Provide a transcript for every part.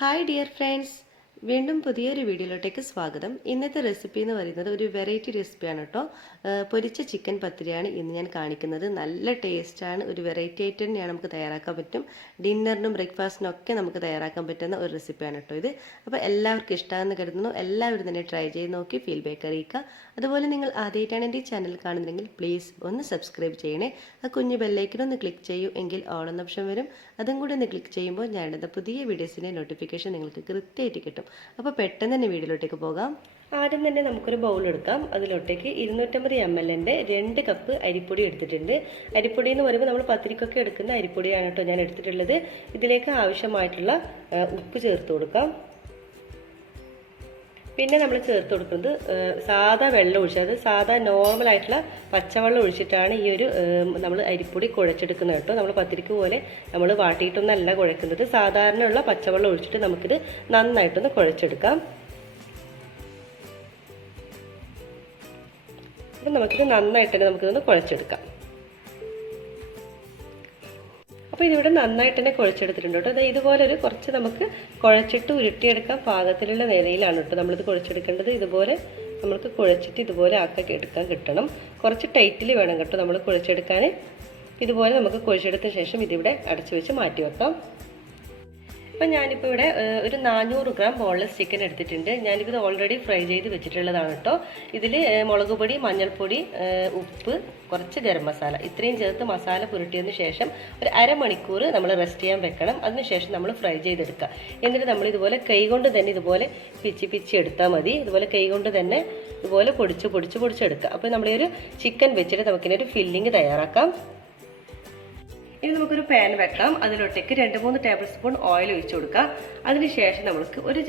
Hi dear friends, വീണ്ടും പുതിയൊരു വീഡിയോയിലോട്ടേക്ക് സ്വാഗതം. ഇന്നത്തെ റെസിപ്പി എന്ന് പറയുന്നത് ഒരു വെറൈറ്റി റെസിപ്പിയാണ് കേട്ടോ. പൊരിച്ച ചിക്കൻ പത്തിരിയാണ് ഇന്ന് ഞാൻ കാണിക്കുന്നത്. നല്ല ടേസ്റ്റാണ്, ഒരു വെറൈറ്റി ആയിട്ട് തന്നെയാണ്, നമുക്ക് തയ്യാറാക്കാൻ പറ്റും. ഡിന്നറിനും ബ്രേക്ക്ഫാസ്റ്റിനും ഒക്കെ നമുക്ക് തയ്യാറാക്കാൻ പറ്റുന്ന ഒരു റെസിപ്പിയാണ് കേട്ടോ ഇത്. അപ്പോൾ എല്ലാവർക്കും ഇഷ്ടമാണെന്ന് കരുതുന്നു. എല്ലാവരും തന്നെ ട്രൈ ചെയ്ത് നോക്കി ഫീഡ്ബാക്ക് അറിയിക്കുക. അതുപോലെ നിങ്ങൾ ആദ്യമായിട്ടാണ് എൻ്റെ ഈ ചാനൽ കാണുന്നതെങ്കിൽ പ്ലീസ് ഒന്ന് സബ്സ്ക്രൈബ് ചെയ്യണേ. ആ കുഞ്ഞു ബെല്ലൈക്കനൊന്ന് ക്ലിക്ക് ചെയ്യൂ, എങ്കിൽ ഓൾ എന്ന ഓപ്ഷൻ വരും. അതും കൂടി ഒന്ന് ക്ലിക്ക് ചെയ്യുമ്പോൾ ഞാനിടുന്ന പുതിയ വീഡിയോസിൻ്റെ നോട്ടിഫിക്കേഷൻ നിങ്ങൾക്ക് കൃത്യമായിട്ട് കിട്ടും. അപ്പോൾ പെട്ടെന്ന് തന്നെ വീഡിയോയിലോട്ടേക്ക് പോകാം. ആദ്യം തന്നെ നമുക്കൊരു ബൗൾ എടുക്കാം. അതിലോട്ടേക്ക് 250 ml 2 കപ്പ് അരിപ്പൊടി എടുത്തിട്ടുണ്ട്. അരിപ്പൊടി എന്ന് പറയുമ്പോൾ നമ്മൾ പത്തിരിക്കൊക്കെ എടുക്കുന്ന അരിപ്പൊടിയാണ് കേട്ടോ ഞാൻ എടുത്തിട്ടുള്ളത്. ഇതിലേക്ക് ആവശ്യമായിട്ടുള്ള ഉപ്പ് ചേർത്ത് കൊടുക്കാം. പിന്നെ നമ്മൾ ചേർത്ത് കൊടുക്കുന്നത് സാധാ വെള്ളം ഒഴിച്ച്, അത് സാധാ നോർമൽ ആയിട്ടുള്ള പച്ചവെള്ളം ഒഴിച്ചിട്ടാണ് ഈ ഒരു നമ്മൾ അരിപ്പൊടി കുഴച്ചെടുക്കുന്നത് കേട്ടോ. നമ്മൾ പത്തിരിക്ക് പോലെ നമ്മൾ വാട്ടിയിട്ടൊന്നല്ല കുഴക്കുന്നത്, സാധാരണ ഉള്ള പച്ചവെള്ളം ഒഴിച്ചിട്ട് നമുക്കിത് നന്നായിട്ടൊന്ന് കുഴച്ചെടുക്കാം. അപ്പം നമുക്കിത് നന്നായിട്ട് തന്നെ നമുക്കിതൊന്ന് കുഴച്ചെടുക്കാം. അപ്പോൾ ഇതിവിടെ നന്നായിട്ട് തന്നെ കുഴച്ചെടുത്തിട്ടുണ്ട് കേട്ടോ. അത് ഇതുപോലെ ഒരു കുറച്ച് നമുക്ക് കുഴച്ചിട്ട് ഉരുട്ടിയെടുക്കാൻ പാകത്തിലുള്ള നിലയിലാണ് കേട്ടോ നമ്മളിത് കുഴച്ചെടുക്കേണ്ടത്. ഇതുപോലെ നമുക്ക് കുഴച്ചിട്ട് ഇതുപോലെ ആക്കി എടുക്കാൻ കിട്ടണം. കുറച്ച് ടൈറ്റിൽ വേണം കേട്ടോ നമ്മൾ കുഴച്ചെടുക്കാൻ. ഇതുപോലെ നമുക്ക് കുഴച്ചെടുത്ത ശേഷം ഇതിവിടെ അടച്ചു വെച്ച് മാറ്റി വെക്കാം. അപ്പം ഞാനിപ്പോൾ ഇവിടെ ഒരു 400 ഗ്രാം ബോൺലെസ് ചിക്കൻ എടുത്തിട്ടുണ്ട്. ഞാനിത് ഓൾറെഡി ഫ്രൈ ചെയ്ത് വെച്ചിട്ടുള്ളതാണ് കേട്ടോ. ഇതിൽ മുളക് പൊടി, മഞ്ഞൾപ്പൊടി, ഉപ്പ്, കുറച്ച് ഗരം മസാല ഇത്രയും ചേർത്ത് മസാല പുരട്ടിയതിന് ശേഷം ഒരു അരമണിക്കൂർ നമ്മൾ റെസ്റ്റ് ചെയ്യാൻ വെക്കണം. അതിനുശേഷം നമ്മൾ ഫ്രൈ ചെയ്തെടുക്കുക. എന്നിട്ട് നമ്മൾ ഇതുപോലെ കൈകൊണ്ട് തന്നെ ഇതുപോലെ പിച്ചി എടുത്താൽ മതി. ഇതുപോലെ കൈകൊണ്ട് തന്നെ ഇതുപോലെ പൊടിച്ചെടുക്കുക. അപ്പോൾ നമ്മൾ ഒരു ചിക്കൻ വെച്ചിട്ട് നമുക്കിനൊരു ഫില്ലിങ് തയ്യാറാക്കാം. ഇനി നമുക്കൊരു പാൻ വെക്കാം. അതിലോട്ടേക്ക് 2-3 ടേബിൾ സ്പൂൺ ഓയിൽ ഒഴിച്ചു കൊടുക്കാം. അതിനുശേഷം നമുക്ക് ഒരു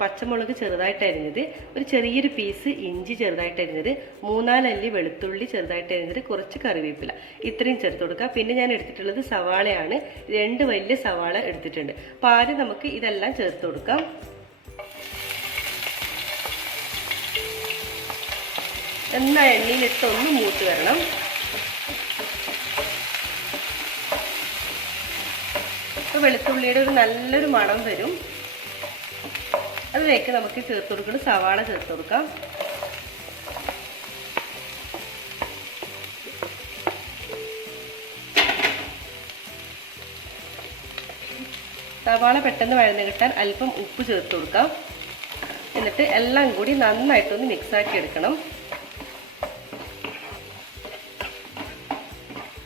പച്ചമുളക് ചെറുതായിട്ട് അരിഞ്ഞത്, ഒരു ചെറിയൊരു പീസ് ഇഞ്ചി ചെറുതായിട്ട് അരിഞ്ഞത്, 3-4 അല്ലി വെളുത്തുള്ളി ചെറുതായിട്ട് അരിഞ്ഞത്, കുറച്ച് കറിവേപ്പില ഇത്രയും ചേർത്ത് കൊടുക്കുക. പിന്നെ ഞാൻ എടുത്തിട്ടുള്ളത് സവാളയാണ്, 2 വലിയ സവാള എടുത്തിട്ടുണ്ട്. അപ്പോൾ ആദ്യം നമുക്ക് ഇതെല്ലാം ചേർത്ത് കൊടുക്കാം. എന്നാ എണ്ണയിലിട്ട് ഒന്ന് മൂത്ത് വരണം. വെളുത്തുള്ളിയുടെ ഒരു നല്ലൊരു മണം വരും. അതിലേക്ക് നമുക്ക് ചേർത്ത് കൊടുക്കുന്നത് സവാള ചേർത്ത് കൊടുക്കാം. സവാള പെട്ടെന്ന് വഴന്ന് കിട്ടാൻ അല്പം ഉപ്പ് ചേർത്ത് കൊടുക്കാം. എന്നിട്ട് എല്ലാം കൂടി നന്നായിട്ടൊന്ന് മിക്സാക്കി എടുക്കണം.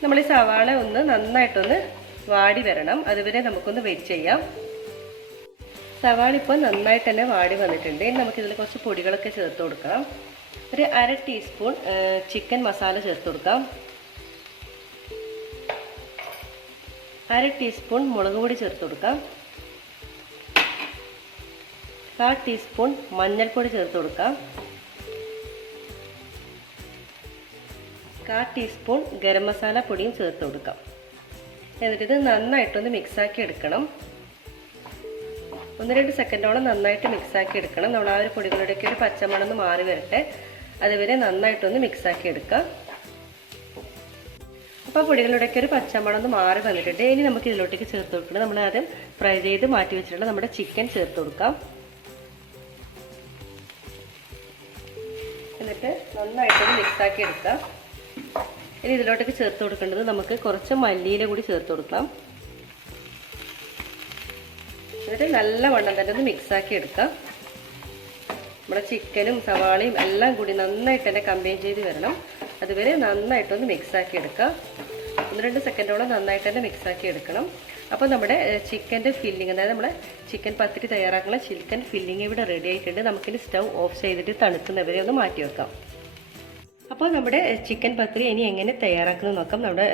നമ്മൾ ഈ സവാള ഒന്ന് നന്നായിട്ടൊന്ന് വാടി വരണം. അതുവരെ നമുക്കൊന്ന് വെയിറ്റ് ചെയ്യാം. സവാള ഇപ്പോൾ നന്നായിട്ട് തന്നെ വാടി വന്നിട്ടുണ്ട്. ഇനി നമുക്കിതിൽ കുറച്ച് പൊടികളൊക്കെ ചേർത്ത് കൊടുക്കാം. ഒരു 1/2 ടീസ്പൂൺ ചിക്കൻ മസാല ചേർത്ത് കൊടുക്കാം. 1/2 ടീസ്പൂൺ മുളക് പൊടി ചേർത്ത് കൊടുക്കാം. 1/4 ടീസ്പൂൺ മഞ്ഞൾപ്പൊടി ചേർത്ത് കൊടുക്കാം. 1/4 ടീസ്പൂൺ ഗരം മസാല പൊടിയും ചേർത്ത് കൊടുക്കാം. എന്നിട്ട് ഇത് നന്നായിട്ടൊന്ന് മിക്സാക്കി എടുക്കണം. 1-2 സെക്കൻഡോളം നന്നായിട്ട് മിക്സാക്കി എടുക്കണം. നമ്മൾ ആ ഒരു പൊടികളുടെയൊക്കെ ഒരു പച്ചമണം മാറി വരട്ടെ, അതുവരെ നന്നായിട്ടൊന്ന് മിക്സാക്കി എടുക്കാം. അപ്പോൾ പൊടികളുടെയൊക്കെ ഒരു പച്ചമണം മാറി വന്നിട്ടുണ്ട്. ഇനി നമുക്ക് ഇതിലോട്ടേക്ക് ചേർത്ത് കൊടുക്കണം. നമ്മൾ ആദ്യം ഫ്രൈ ചെയ്ത് മാറ്റി വെച്ചിട്ടുള്ള നമ്മുടെ ചിക്കൻ ചേർത്ത് കൊടുക്കാം. എന്നിട്ട് നന്നായിട്ടൊന്ന് മിക്സാക്കി എടുക്കാം. ഇനി ഇതിലോട്ടേക്ക് ചേർത്ത് കൊടുക്കേണ്ടത് നമുക്ക് കുറച്ച് മല്ലിയില കൂടി ചേർത്ത് കൊടുക്കാം. എന്നിട്ട് നല്ലവണ്ണം തന്നെ ഒന്ന് മിക്സാക്കി എടുക്കാം. നമ്മുടെ ചിക്കനും സവാളയും എല്ലാം കൂടി നന്നായിട്ട് തന്നെ കമ്പൈൻ ചെയ്ത് വരണം. അതുവരെ നന്നായിട്ടൊന്ന് മിക്സാക്കി എടുക്കാം. 1-2 സെക്കൻഡോളം നന്നായിട്ട് തന്നെ മിക്സാക്കി എടുക്കണം. അപ്പോൾ നമ്മുടെ ചിക്കൻ്റെ ഫില്ലിങ്, അതായത് നമ്മുടെ ചിക്കൻ പത്തിരി തയ്യാറാക്കുന്ന ചിക്കൻ ഫില്ലിങ് ഇവിടെ റെഡി ആയിട്ടുണ്ട്. നമുക്കിനി സ്റ്റൗ ഓഫ് ചെയ്തിട്ട് തണുക്കുന്നവരെ ഒന്ന് മാറ്റി വെക്കാം. അപ്പോൾ നമ്മുടെ ചിക്കൻ പത്തിരി ഇനി എങ്ങനെ തയ്യാറാക്കുന്നത് നോക്കാം. നമ്മുടെ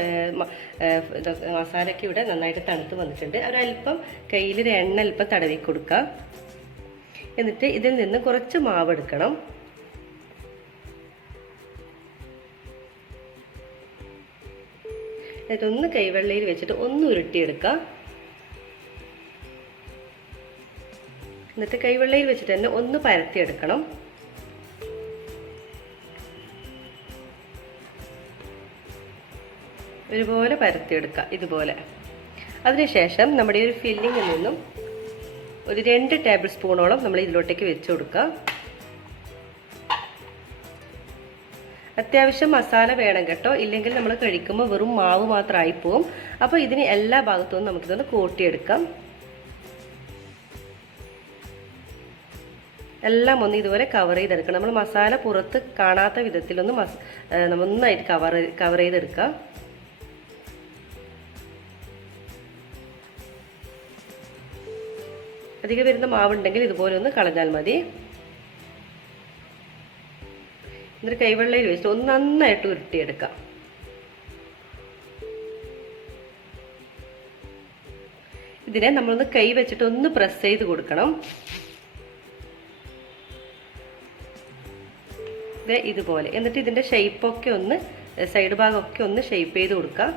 മസാലയ്ക്ക് ഇവിടെ നന്നായിട്ട് തണുത്ത് വന്നിട്ടുണ്ട്. ഒരല്പം കയ്യിലൊരു എണ്ണ അല്പം തടവി കൊടുക്കാം. എന്നിട്ട് ഇതിൽ നിന്ന് കുറച്ച് മാവ് എടുക്കണം. എന്നിട്ടൊന്ന് കൈവെള്ളയിൽ വെച്ചിട്ട് ഒന്ന് ഉരുട്ടിയെടുക്കാം. എന്നിട്ട് കൈവെള്ളയിൽ വെച്ചിട്ട് തന്നെ ഒന്ന് പരത്തിയെടുക്കണം. ഒരുപോലെ പരത്തിയെടുക്കുക ഇതുപോലെ. അതിനുശേഷം നമ്മുടെ ഈ ഒരു ഫില്ലിങ്ങിൽ നിന്നും ഒരു 2 ടേബിൾ സ്പൂണോളം നമ്മൾ ഇതിലോട്ടേക്ക് വെച്ച് കൊടുക്കാം. അത്യാവശ്യം മസാല വേണം കേട്ടോ, ഇല്ലെങ്കിൽ നമ്മൾ കഴിക്കുമ്പോൾ വെറും മാവ് മാത്രമായി പോകും. അപ്പോൾ ഇതിന് എല്ലാ ഭാഗത്തും നമുക്കിതൊന്ന് കോട്ടിയെടുക്കാം. എല്ലാം ഒന്ന് ഇതുപോലെ കവർ ചെയ്തെടുക്കണം. നമ്മൾ മസാല പുറത്ത് കാണാത്ത വിധത്തിലൊന്ന് നന്നായിട്ട് കവർ ചെയ്തെടുക്കാം. അധികം വരുന്ന മാവുണ്ടെങ്കിൽ ഇതുപോലെ ഒന്ന് കളഞ്ഞാൽ മതി. എന്നിട്ട് കൈവെള്ളയിൽ വെച്ചിട്ട് ഒന്ന് നന്നായിട്ട് ഉരുട്ടിയെടുക്കാം. ഇതിനെ നമ്മളൊന്ന് കൈ വെച്ചിട്ട് ഒന്ന് പ്രസ് ചെയ്ത് കൊടുക്കണം. ഇതുപോലെ. എന്നിട്ട് ഇതിന്റെ ഷേപ്പൊക്കെ ഒന്ന് സൈഡ് ഭാഗമൊക്കെ ഒന്ന് ഷേപ്പ് ചെയ്ത് കൊടുക്കാം.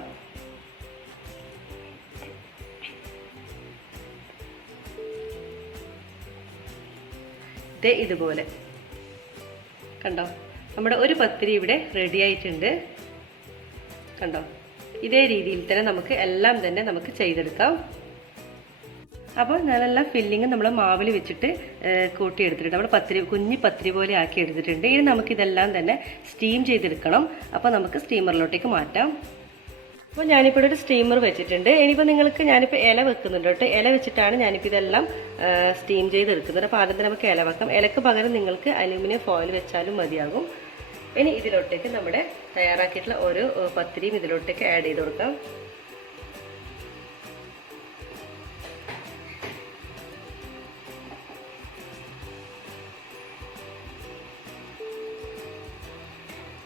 ഇതുപോലെ കണ്ടോ, നമ്മുടെ ഒരു പത്തിരി ഇവിടെ റെഡി ആയിട്ടുണ്ട്. കണ്ടോ, ഇതേ രീതിയിൽ തന്നെ നമുക്ക് എല്ലാം തന്നെ നമുക്ക് ചെയ്തെടുക്കാം. അപ്പോൾ ഞാനെല്ലാം ഫില്ലിങ് നമ്മൾ മാവിൽ വെച്ചിട്ട് കൂട്ടിയെടുത്തിട്ടുണ്ട്. നമ്മൾ കുഞ്ഞി പത്തിരി പോലെ ആക്കി എടുത്തിട്ടുണ്ട്. ഇനി നമുക്കിതെല്ലാം തന്നെ സ്റ്റീം ചെയ്തെടുക്കണം. അപ്പോൾ നമുക്ക് സ്റ്റീമറിലോട്ടേക്ക് മാറ്റാം. അപ്പോൾ ഞാനിപ്പോൾ ഒരു സ്റ്റീമർ വെച്ചിട്ടുണ്ട്. ഇനിയിപ്പോൾ നിങ്ങൾക്ക് ഞാനിപ്പോൾ ഇല വെക്കുന്നുണ്ട് കേട്ടോ. ഇല വെച്ചിട്ടാണ് ഞാനിപ്പോൾ ഇതെല്ലാം സ്റ്റീം ചെയ്തെടുക്കുന്നത്. അപ്പോൾ ആദ്യം തന്നെ നമുക്ക് ഇല വെക്കാം. ഇലക്ക് പകരം നിങ്ങൾക്ക് അലൂമിനിയം ഫോയിൽ വെച്ചാലും മതിയാകും. ഇനി ഇതിലോട്ടേക്ക് നമ്മുടെ തയ്യാറാക്കിയിട്ടുള്ള ഓരോ പത്തിരിയും ഇതിലോട്ടേക്ക് ആഡ് ചെയ്ത് കൊടുക്കാം.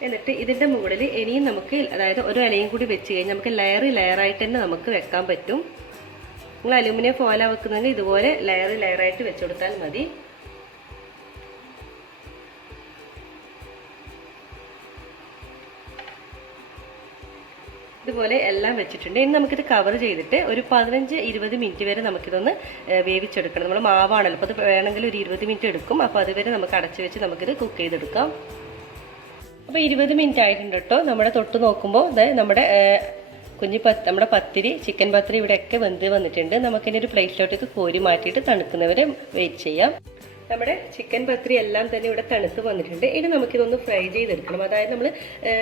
എന്നിട്ട് ഇതിൻ്റെ മുകളിൽ ഇനിയും നമുക്ക്, അതായത് ഒരു ഇലയും കൂടി വെച്ച് കഴിഞ്ഞാൽ നമുക്ക് ലെയറായിട്ട് തന്നെ നമുക്ക് വെക്കാൻ പറ്റും. നിങ്ങൾ അലൂമിനിയം ഫോയിലാ വെക്കുന്നെങ്കിൽ ഇതുപോലെ ലെയറായിട്ട് വെച്ച് കൊടുത്താൽ മതി. ഇതുപോലെ എല്ലാം വെച്ചിട്ടുണ്ട്. ഇനി നമുക്കിത് കവർ ചെയ്തിട്ട് ഒരു 15-20 മിനിറ്റ് വരെ നമുക്കിതൊന്ന് വേവിച്ചെടുക്കണം. നമ്മൾ മാവാണല്ലോ, അപ്പോൾ അത് വേണമെങ്കിൽ ഒരു 20 മിനിറ്റ് എടുക്കും. അപ്പോൾ അതുവരെ നമുക്ക് അടച്ചു വെച്ച് നമുക്കിത് കുക്ക് ചെയ്തെടുക്കാം. അപ്പോൾ 20 മിനിറ്റ് ആയിട്ടുണ്ട് കേട്ടോ. നമ്മുടെ തൊട്ട് നോക്കുമ്പോൾ നമ്മുടെ നമ്മുടെ പത്തിരി, ചിക്കൻ പത്തിരി ഇവിടെയൊക്കെ വെന്ത് വന്നിട്ടുണ്ട്. നമുക്കിനി ഒരു പ്ലേറ്റിലോട്ടേക്ക് കോരി മാറ്റിയിട്ട് തണുക്കുന്നവരെ വെയിറ്റ് ചെയ്യാം. നമ്മുടെ ചിക്കൻ പത്തിരി എല്ലാം തന്നെ ഇവിടെ തണുത്ത് വന്നിട്ടുണ്ട്. ഇനി നമുക്കിതൊന്ന് ഫ്രൈ ചെയ്തെടുക്കണം. അതായത് നമ്മൾ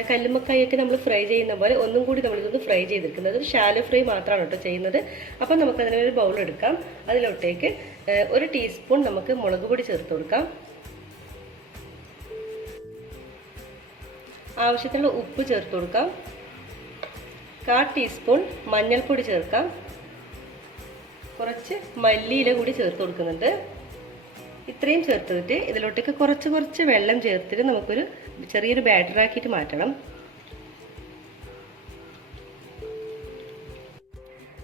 കല്ലുമ്മക്കായൊക്കെ നമ്മൾ ഫ്രൈ ചെയ്യുന്ന പോലെ ഒന്നും കൂടി നമ്മളിതൊന്ന് ഫ്രൈ ചെയ്തെടുക്കുന്നത്. ഒരു ഷാലോ ഫ്രൈ മാത്രമാണ് കേട്ടോ ചെയ്യുന്നത്. അപ്പം നമുക്കതിനെ ഒരു ബൗൾ എടുക്കാം. അതിലോട്ടേക്ക് 1 ടീസ്പൂൺ നമുക്ക് മുളക് പൊടി ചേർത്ത് കൊടുക്കാം. ആവശ്യത്തിനുള്ള ഉപ്പ് ചേർത്ത് കൊടുക്കാം. 1/4 ടീസ്പൂൺ മഞ്ഞൾപ്പൊടി ചേർക്കാം. കുറച്ച് മല്ലിയില കൂടി ചേർത്ത് കൊടുക്കുന്നുണ്ട്. ഇത്രയും ചേർത്തിട്ട് ഇതിലോട്ടേക്ക് കുറച്ച് വെള്ളം ചേർത്തിട്ട് നമുക്കൊരു ചെറിയൊരു ബാറ്റർ ആക്കിയിട്ട് മാറ്റണം.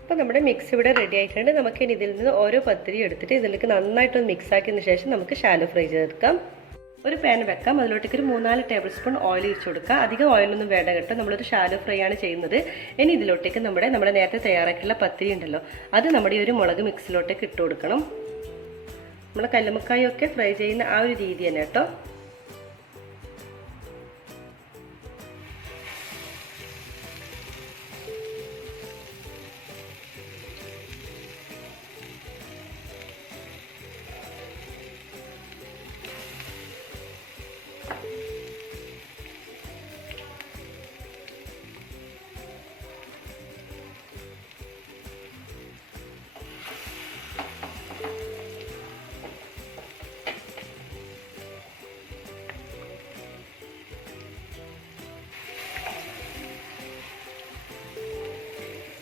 അപ്പോൾ നമ്മുടെ മിക്സ് ഇവിടെ റെഡി ആയിട്ടുണ്ട്. നമുക്കിനി ഇതിൽ നിന്ന് ഓരോ പത്തിരി എടുത്തിട്ട് ഇതിലേക്ക് നന്നായിട്ടൊന്ന് മിക്സ് ആക്കിയതിന് ശേഷം നമുക്ക് ഷാലോ ഫ്രൈ ചേർക്കാം. ഒരു പാൻ വെക്കാം. അതിലോട്ടേക്ക് ഒരു 3-4 ടേബിൾ സ്പൂൺ ഓയിൽ ഒഴിച്ച് കൊടുക്കുക. അധികം ഓയിലൊന്നും വേണ്ട കേട്ടോ, നമ്മളൊരു ഷാലോ ഫ്രൈ ആണ് ചെയ്യുന്നത്. ഇനി ഇതിലോട്ടേക്ക് നമ്മുടെ നേരത്തെ തയ്യാറാക്കിയുള്ള പത്തിരി ഉണ്ടല്ലോ, അത് നമ്മുടെ ഈ ഒരു മുളക് മിക്സിലോട്ടേക്ക് ഇട്ട് കൊടുക്കണം. നമ്മൾ കല്ലുമ്മക്കായൊക്കെ ഫ്രൈ ചെയ്യുന്ന ആ ഒരു രീതി തന്നെ കേട്ടോ.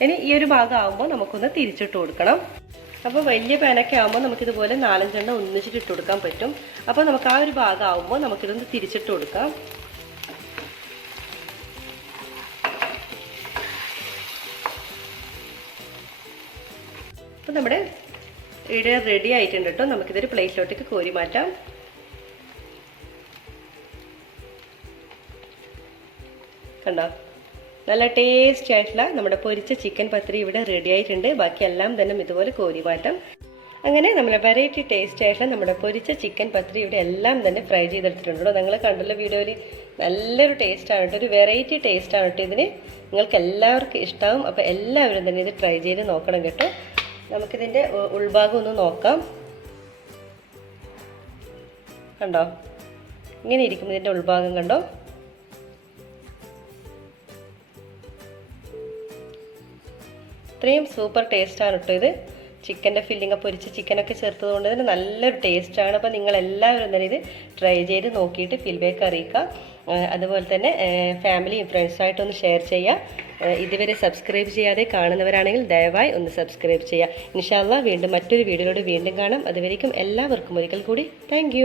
ഇനി ഈ ഒരു ഭാഗം ആകുമ്പോൾ നമുക്കൊന്ന് തിരിച്ചിട്ട് കൊടുക്കണം. അപ്പോൾ വലിയ പാനൊക്കെ ആകുമ്പോൾ നമുക്കിതുപോലെ 4-5 എണ്ണം ഒന്നിച്ചിട്ട് ഇട്ട് കൊടുക്കാൻ പറ്റും. അപ്പോൾ നമുക്ക് ആ ഒരു ഭാഗം ആകുമ്പോൾ നമുക്കിതൊന്ന് തിരിച്ചിട്ട് കൊടുക്കാം. അപ്പോൾ നമ്മുടെ ഇവിടെ റെഡി ആയിട്ടുണ്ട് കേട്ടോ. നമുക്കിതൊരു പ്ലേറ്റിലോട്ടേക്ക് കോരി മാറ്റാം. കണ്ടോ, നല്ല ടേസ്റ്റി ആയിട്ടുള്ള നമ്മുടെ പൊരിച്ച ചിക്കൻ പത്തിരി ഇവിടെ റെഡി ആയിട്ടുണ്ട്. ബാക്കിയെല്ലാം തന്നെ ഇതുപോലെ കോരി മാറ്റാം. അങ്ങനെ നമ്മുടെ വെറൈറ്റി ടേസ്റ്റ് ആയിട്ടുള്ള നമ്മുടെ പൊരിച്ച ചിക്കൻ പത്തിരി ഇവിടെ എല്ലാം തന്നെ ഫ്രൈ ചെയ്തെടുത്തിട്ടുണ്ടോ. നിങ്ങൾ കണ്ടുള്ള വീഡിയോയിൽ നല്ലൊരു ടേസ്റ്റാണ് കേട്ടോ, ഒരു വെറൈറ്റി ടേസ്റ്റാണ് കേട്ടോ ഇതിന്. നിങ്ങൾക്ക് എല്ലാവർക്കും ഇഷ്ടമാവും. അപ്പോൾ എല്ലാവരും തന്നെ ഇത് ട്രൈ ചെയ്ത് നോക്കണം കേട്ടോ. നമുക്കിതിൻ്റെ ഉൾഭാഗം ഒന്ന് നോക്കാം. കണ്ടോ, ഇങ്ങനെ ഇരിക്കും ഇതിൻ്റെ ഉൾഭാഗം കണ്ടോ. ഇത്രയും സൂപ്പർ ടേസ്റ്റാണ് കേട്ടോ ഇത്. ചിക്കൻ്റെ ഫില്ലിങ് പൊരിച്ച് ചിക്കനൊക്കെ ചേർത്തത് കൊണ്ട് തന്നെ നല്ലൊരു ടേസ്റ്റാണ്. അപ്പോൾ നിങ്ങളെല്ലാവരും തന്നെ ഇത് ട്രൈ ചെയ്ത് നോക്കിയിട്ട് ഫീഡ്ബാക്ക് അറിയിക്കുക. അതുപോലെ തന്നെ ഫാമിലിയും ഫ്രണ്ട്സുമായിട്ടൊന്ന് ഷെയർ ചെയ്യുക. ഇതുവരെ സബ്സ്ക്രൈബ് ചെയ്യാതെ കാണുന്നവരാണെങ്കിൽ ദയവായി ഒന്ന് സബ്സ്ക്രൈബ് ചെയ്യുക. ഇൻഷാ അല്ലാഹ് വീണ്ടും മറ്റൊരു വീഡിയോയിലൂടെ വീണ്ടും കാണാം. അതുവരേക്കും എല്ലാവർക്കും ഒരിക്കൽ കൂടി താങ്ക്